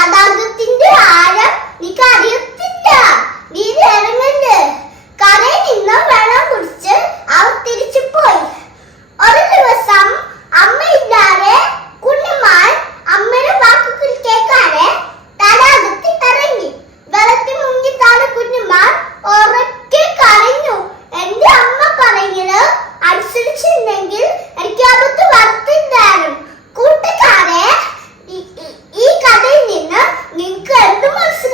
തടാകത്തിന്റെ ആഴം Olamazsın.